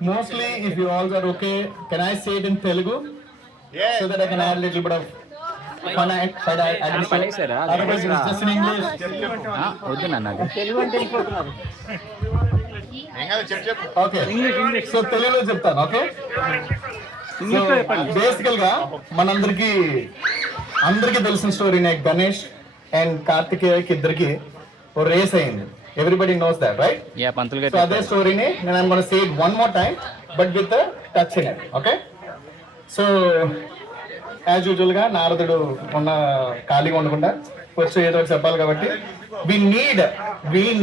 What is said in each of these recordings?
mostly if you all are okay, can I say it in Telugu? Yes. So that I can add a little bit of fun addition. పడేసారా? Otherwise it's just in English. వద్దు నాన్న అది. ఏం కాదు, చెప్పు. Okay. So తెలుగులో చెప్తాను, okay? So బేసికల్ గా మనందరికి తెలిసిన స్టోరీనే, గణేష్ అండ్ కార్తికేయకి ఇద్దరికి ఓ రేస్ అయింది. Everybody knows that, right? Yeah, Pantulu so గారు అదే స్టోరీని నేను I'm gonna say it one more time but with touch in it, okay? So as usual గా నారదుడు ఉన్న ఖాళీగా ఉండకుండా వచ్చి ఏదో ఒకటి చెప్పాలి కాబట్టి వి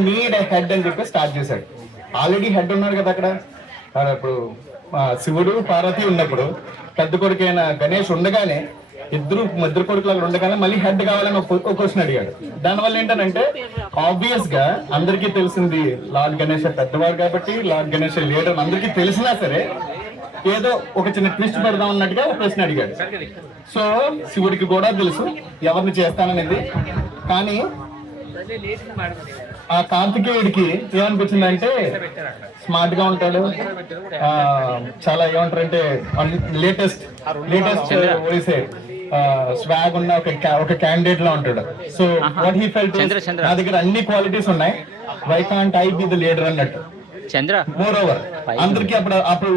నీడ్ ఎ హెడ్ అని చెప్పి స్టార్ట్ చేశాడు. ఆల్రెడీ హెడ్ ఉన్నారు కదా అక్కడ. ఇప్పుడు శివుడు పార్వతి ఉన్నప్పుడు పెద్ద కొడుకైన గణేష్ ఉండగానే ఇద్దరు కొడుకులు అక్కడ ఉండగానే మళ్ళీ హెడ్ కావాలని ఒక క్వశ్చన్ అడిగాడు. దానివల్ల ఏంటంటే ఆబ్వియస్ గా అందరికీ తెలిసింది లార్డ్ గణేష్ పెద్దవాడు కాబట్టి లార్డ్ గణేష్ లీడర్ అందరికీ తెలిసినా సరే ఏదో ఒక చిన్న ట్విస్ట్ పెడదాం అన్నట్టుగా ప్రశ్న అడిగాడు. సో శివుడికి కూడా తెలుసు ఎవరిని చేస్తాననేది. కానీ ఆ కార్తికేయుడికి ఏమనిపించిందంటే స్మార్ట్ గా ఉంటాడు, చాలా ఏమంటారంటే లేటెస్ట్ స్వాగ్ ఉన్న ఒక క్యాండిడేట్ లా ఉంటాడు. సో వాట్ హీ ఫెల్ట్, నా దగ్గర అన్ని క్వాలిటీస్ ఉన్నాయి, why can't I be the leader అన్నట్టు. చంద్ర మోర్ ఓవర్ అందరికి అప్పుడు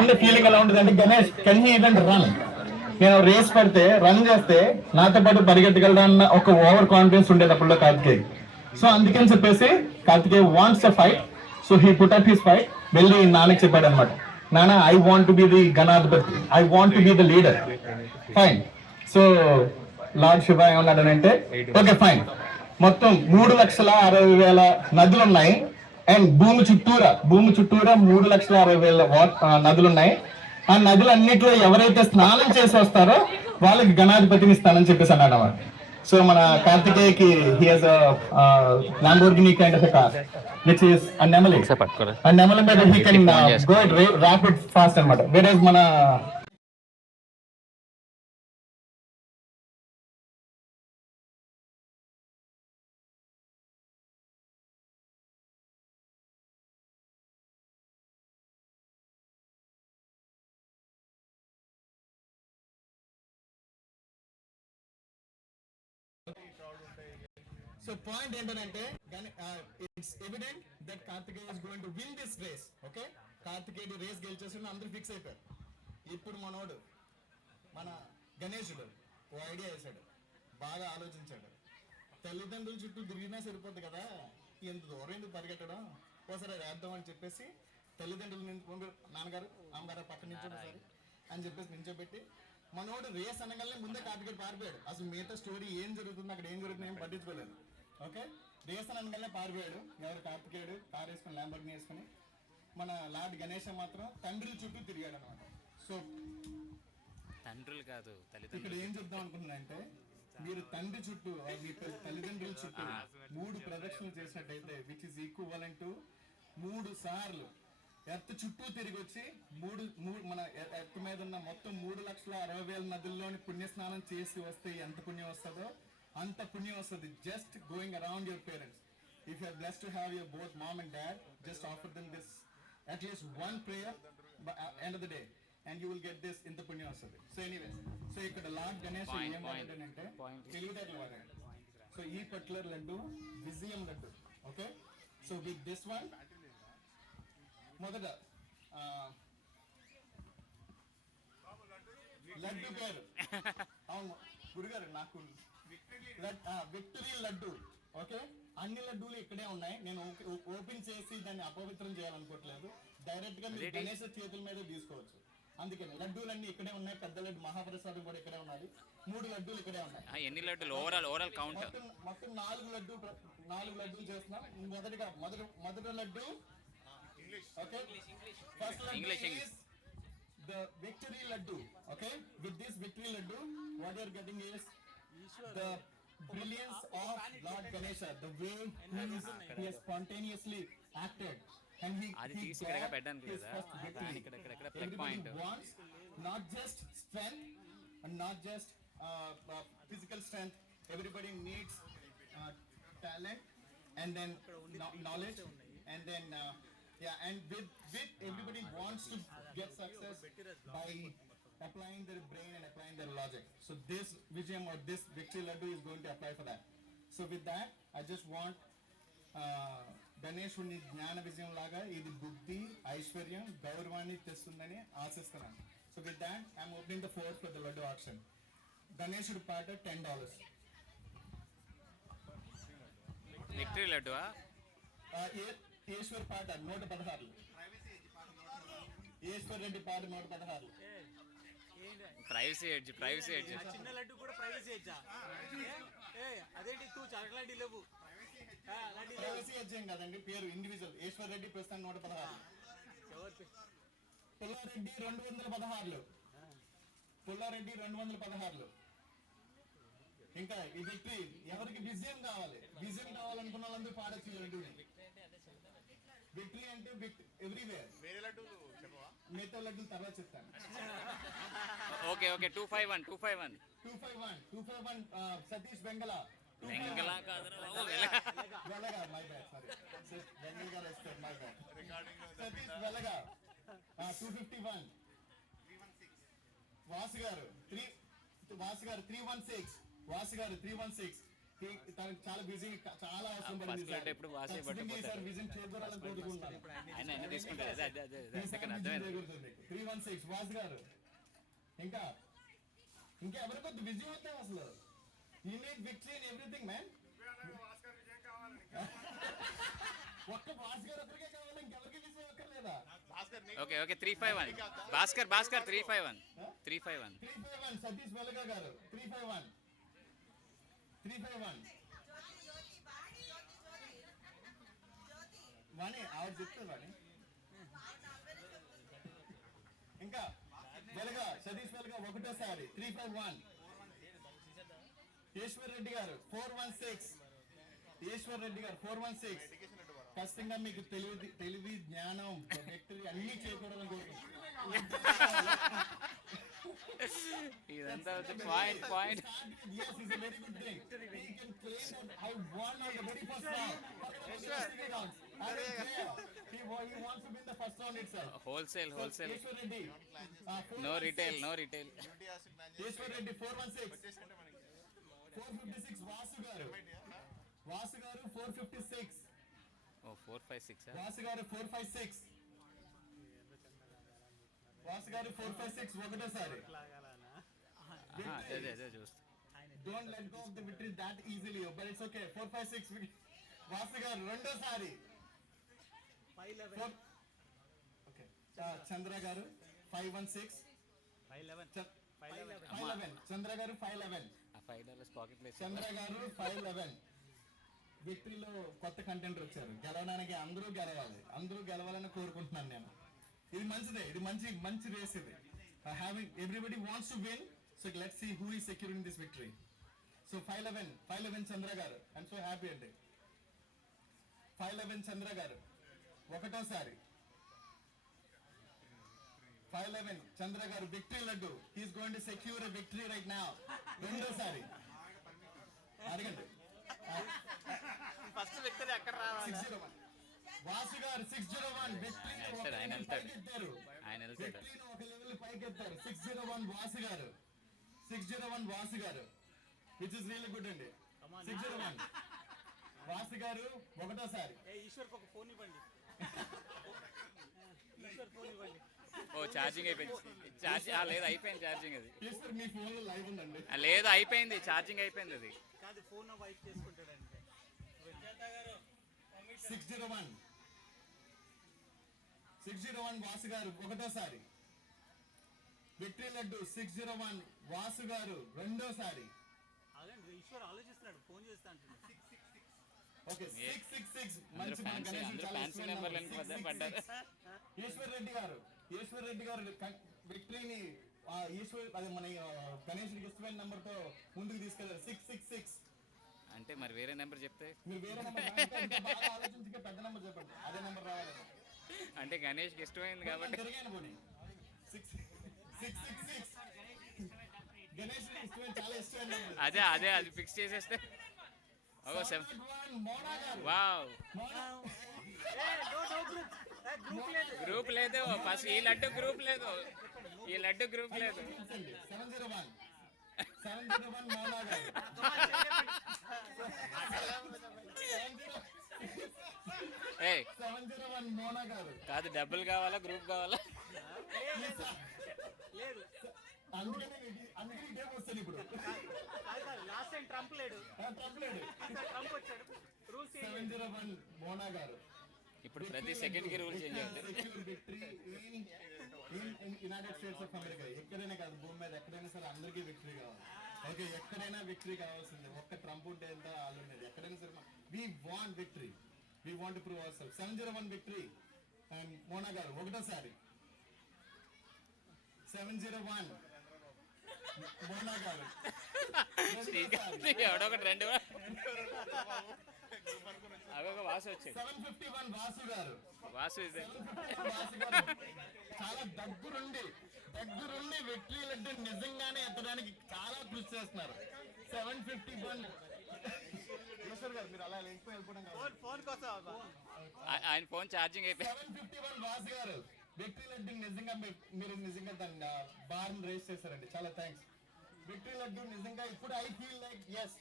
ఉండే ఫీలింగ్ ఎలా ఉంటుంది అంటే, Ganesh can he even run? నేను రేస్ పడితే రన్ చేస్తే నాతో పాటు పరిగెత్తగలరా అన్న ఒక ఓవర్ కాన్ఫిడెన్స్ ఉండేది అప్పుడు కార్తికేయ. సో అందుకని చెప్పేసి Kartikeya wants a fight. So he put up his fight. వెళ్ళి నాన్నకి చెప్పాడు అనమాట, నాన్న I want to be the Ganadhipati, I want to be the leader. Fine. So lord Shiva ఏమన్నాడనంటే, ఓకే ఫైన్, మొత్తం 3,60,000 నదులు ఉన్నాయి అండ్ భూమి చుట్టూరా 3,60,000 నదులు ఉన్నాయి. ఆ నదులన్నిటిలో ఎవరైతే స్నానం చేసి వస్తారో వాళ్ళకి గణాధిపతిని ఇస్తానని చెప్పేసి అన్నాడు అన్నమాట. సో మన కార్తికేయకి he has a Lamborghini kind of a car which is a Nemali. ఆ నెమలి మీద he can go rapid fast అన్నమాట. whereas మన So point ఏంటంటే it's evident that Kartikeya is going to win this race. Okay? కార్తికేయుడు race గెలిచేసి అందరూ fix అయిపోయారు. ఇప్పుడు మనోడు మన గణేశుడు ఓ ఐడియా వేసాడు, బాగా ఆలోచించాడు. తల్లిదండ్రుల చుట్టూ తిరిగినా సరిపోద్ది కదా, ఎంత దూరం ఎందుకు పరిగెట్టడం, ఒకసారి వేద్దాం అని చెప్పేసి తల్లిదండ్రులు నాన్నగారు అమ్మగారు పక్కన నించోసారి అని చెప్పేసి నించోబెట్టి మనోడు రేస్ అనగానే ముందే కార్తికేయుడు పారిపోయాడు. అసలు మిగతా స్టోరీ ఏం జరుగుతుంది, అక్కడ ఏం జరుగుతుంది ఏం పట్టించుకోలేదు. ఓకే, రేస్ అనగానే పారిపోయాడు. ఎవరు? కార్తికేయుడు కారు వేసుకుని ల్యాంబర్గిని వేసుకుని. మన లార్డ్ గణేష్ మాత్రం తండ్రుల చుట్టూ తిరిగాడు అనమాట. సో తండ్రులు కాదు, ఇక్కడ ఏం చెప్దాం అనుకుంటున్నానంటే, మీరు తండ్రి చుట్టూ మీ తల్లిదండ్రుల చుట్టూ 3 ప్రదక్షిణలు చేసినట్టయితే విచ్ ఇస్ ఈక్వలెంట్ టు 3 సార్లు ఎర్త్ చుట్టూ తిరిగి వచ్చి మన ఎర్త్ మీద ఉన్న మొత్తం 3,60,000 నదుల్లోని పుణ్యస్నానం చేసి వస్తే ఎంత పుణ్యం వస్తుందో అంత పుణ్యం వస్తుంది. Just going around your parents. If you are blessed to have your both mom and dad, just offer them this at least one prayer end of the day and you will get this in the punya vasadi. So anyways, so ikkada Lord Ganesh em vadanante telivudetlu vadaru. So ee particular laddu viziyam laddu. Okay, so with this one modada laddu peru avunu gurugaru naaku victory laddu. Okay, అన్ని లడ్డూలు ఇక్కడే ఉన్నాయి. నేను open చేసి దాన్ని అపవిత్రం చేయాలనుకోవట్లేదు. Direct గా మీరు గణేష్ చేతుల మీద తీసుకోవచ్చు. అందుకని లడ్డూలన్నీ ఇక్కడే ఉన్నాయి. పెద్ద లడ్డు మహాప్రసాదం కూడా ఇక్కడే ఉన్నది. 3 లడ్డూలు ఇక్కడే ఉన్నాయి. ఎన్ని లడ్డూలు ఓవరాల్ కౌంట్? మొత్తం 4 లడ్డూలు చేస్తున్నాం. మొదటి laddu okay, first laddu is the victory laddu. Okay, with this victory laddu what you are getting is the brilliance of Lord Ganesha, the way he has spontaneously acted. And he wants not just strength and not just physical strength. Everybody needs talent and then knowledge and then Yeah, and with everybody wants to get success by applying their brain and applying their logic. So this Vijayam or this Victory Laddu is going to apply for that. So with that, I just want గణేశుని జ్ఞాన విజయం లాగా ఇది బుద్ధి ఐశ్వర్యం గౌరవాన్ని తెస్తుందని ఆశిస్తున్నాను. So with that I'm opening the floor for the laddu option. గణేశుడి పాట $10. విక్టరీ లడ్డు ఈశ్వర్ పాట 116. ఈశ్వర్ రెడ్డి పాట 116. ప్రైవసీ ఎడ్జ్ చిన్న లడ్డు కూడా ప్రైవసీ ఎడ్జా? అదేంటి తూ చాక్లెట్ లేవు ప్రైవసీ ఎడ్జ్ ఏం కదండి, పేరు ఇండివిజువల్. ఈశ్వర్ రెడ్డి ప్రస్తుతం 116. పుల్లారెడ్డి 216. పుల్లారెడ్డి 216. ఇంకా ఈ వ్యక్తి ఎవరికి విజయం కావాలి, విజయం కావాలనుకున్న వాళ్ళందరూ పాడచ్చు లడ్డూని. విక్టరీ అంటే ఎవ్రీవేర్. వేరే లడ్డూలు చెప్పవా? మిగతా లడ్డూలు తర్వాత చెప్తాను. ఓకే 251 251 సతీష్ వెంగళ. వెంగళ కాదురా బాబు, వెలగా, మై బ్యాడ్, సారీ. వెంగళ గారు వస్తారు, మై బ్యాడ్. రికార్డింగ్ సతీష్ వెలగా 251. వాసు గారు 316. వాసు గారు 316. తనకు చాలా బిజీ, చాలా అవసరం పడింది సార్. ఎప్పుడు వాసే పట్టుకుంటారు. సార్ విజన్ చేద్దారని కోరుకుంటున్నాను. ఆయన తీసుకుంటారు. అదే సెకండ్ అర్థమైంది. 316 వాసు గారు. ఇంకా ఎవరికొద్దు విజయం వస్తే అసలు you need victory in everything man. ఒక్క వాసు గారు ఒక్కరికే కావాలి, ఇంకెవరికి విజయం అక్కర్లేదా? ఓకే 351 భాస్కర్ 351 351 సతీష్ వెలగా గారు 351 వాణి ఆవిడ చెప్తారు వాణి. ఇంకా వెలగా సతీష్ వెలగా ఒకటోసారి 351. ఈశ్వర్ రెడ్డి గారు 416. ఈశ్వర్ రెడ్డి గారు 416. ఖచ్చితంగా మీకు తెలివి జ్ఞానం వ్యక్తి అన్ని చేయకూడదని కోరుకుంటున్నాను. ఇదంతా point. Yes, it's a very good thing. He can claim that I won on the very first round. He wants to win the first round itself. Wholesale Ishwar Reddy. No retail Ishwar Reddy 416. 456 Vasu garu 456. 456 Vasu garu 456. Vasu garu 456 ఒకటోసారి. అదే చూస్తా. Don't let go of the victory that easily, but it's okay. 456 Vasu గారు రెండోసారి. 511 okay. చంద్ర గారు 516. 511 చంద్ర గారు 511. ఆ $5 pocket లేదు. చంద్ర గారు 511. విక్టరీలో కొత్త కంటెంట్ వచ్చారు. గెలవడానికి అందరూ గెలవాలని కోరుకుంటున్నాను నేను. ఇది మంచిదే, ఇది మంచి రేస్ ఇది. Everybody wants to win. So let's see who is securing this victory. So 511 Chandra garu. I'm so happy అండి. 511 చంద్ర గారు ఒకటోసారి. 511 Chandra garu victory laddu. He is going to secure a victory right now. రెండోసారి అడగండి. ఫస్ట్ విక్టరీ అక్కడ రావాలి. 601 వాసు గారు 601 విక్టరీని ఒక లెవెల్ పైకెత్తారు. విక్టరీని ఒక లెవెల్ పైకెత్తారు. 601 వాసు గారు. 601 వాసు గారు. విచ్ ఇస్ రియల్లీ గుడ్ అండి. 601 వాసు గారు ఒకటోసారి. ఈశ్వర్కి ఒక ఫోన్ ఇవ్వండి. ఈశ్వర్ ఫోన్ ఇవ్వండి. ఛార్జింగ్ అయిపోయింది. లేదు అయిపోయింది ఛార్జింగ్. అది ఈశ్వర్ మీ ఫోన్ లో లైవ్ ఉందండి. లేదు అయిపోయింది ఛార్జింగ్ అయిపోయింది. అది కాదు ఫోన్ వైప్ చేసుకుంటాడంటే. 601 వాసు గారు ఒకటోసారి. విక్టరీ లడ్డు 601 వాసు గారు రెండోసారి. అదండి ఈశ్వర్ ఆలోచిస్తున్నాడు, ఫోన్ చేస్తా అంటున్నాడు. ఓకే 666 అందరూ ఫ్యాన్సీ నెంబర్లను పడ్డారు. ఈశ్వర్ రెడ్డి గారు విక్టరీని అదే మన గణేశుడికి ఇష్టమైన నెంబర్ తో ముందుకు తీసుకెళ్లారు. 666 అంటే మరి వేరే నెంబర్ చెప్తే మీరు వేరే నెంబర్ బాగా ఆలోచించి పెద్ద నెంబర్ చెప్పండి. అదే నెంబర్ రావాలి అంటే గణేష్కి ఇష్టమైంది కాబట్టి జరిగాను పోనీ. 666 గణేష్ ఇష్టమైన చాలా ఇష్టమైన నెంబర్. అదే అది ఫిక్స్ చేసేస్తే. Mona garu. Wow Mona. No group group లేదు ఫస్ట్ ఈ లడ్డు గ్రూప్ లేదు ఈ లడ్డు గ్రూప్ లేదు 701 701 మౌనా గారు ఏయ్ 701 మౌనా గారు కాదు డబ్బులు కావాలా గ్రూప్ కావాలా లేదు అందుకనే ఇదే వస్తుంది ఇప్పుడు లాస్ట్ టైం ట్రంప్ లేడు తప్పలేదు ట్రంప్ వచ్చాడు రూల్స్ 701 మౌనా గారు ఇప్పుడు ప్రతి సెకండ్ కి రూల్ చేంజ్ అవుతుంది victory in United states of America ఎక్కడైనా కాదు భూమి మీద ఎక్కడైనా సరే అందరికీ విక్టరీ కావాలి ఓకే ఎక్కడైనా విక్టరీ కావాల్సిందే ఒక్క ట్రంప్ ఉంటే ఎంత వాళ్ళు ఉండేది ఎక్కడైనా సరే we want victory we want prove our self 701 victory and Mona garu ఒకటోసారి 701 మోనా గారు ఎవడో ఒకటి రెండు అదొక వాసు వచ్చింది 751 వాసు గారు వాసు ఇది 751 వాసు గారు చాలా దగ్గరుండి విక్టరీ లడ్డు నిజంగానే ఎత్తడానికి చాలా కృషి చేస్తున్నారు 751 గారు మీరు అలా వెళ్ళిపోవడం కాదు ఫోన్ కోసం అబ్బా. ఆయన ఫోన్ ఛార్జింగ్ అయిపోయింది 751 వాసు గారు విక్టరీ లడ్డు నిజంగా మీరు నిజంగా దాన్ని బార్ రేస్ చేశారండి చాలా థ్యాంక్స్ విక్టరీ లడ్డు నిజంగా ఇప్పుడు I feel like yes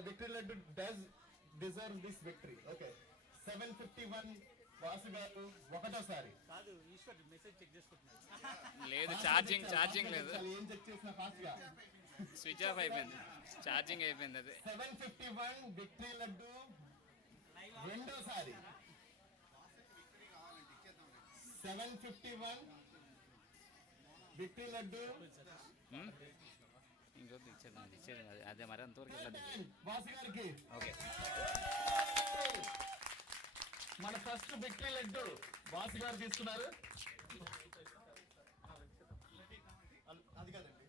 victory laddu does deserve this victory okay 751 Vasu garu ఒకటోసారి కాదు ఈశ్వర్ మెసేజ్ చెక్ చేసుకుంటున్నాడు లేదు ఛార్జింగ్ లేదు ఏం చెక్ చేసినా ఫాస్ట్ గా స్విచ్ ఆఫ్ అయిపోయింది ఛార్జింగ్ అయిపోయింది అది 751 విక్టరీ లడ్డు రెండోసారి 751 విక్టరీ లడ్డు ఇంకొద్ది ఇచ్చేది అదే మరి అంతవరకు వెళ్ళదు వాసు గారికి ఓకే మన ఫస్ట్ విక్టరీ లడ్డు వాసు గారు తీసుకున్నారు అది కాదండి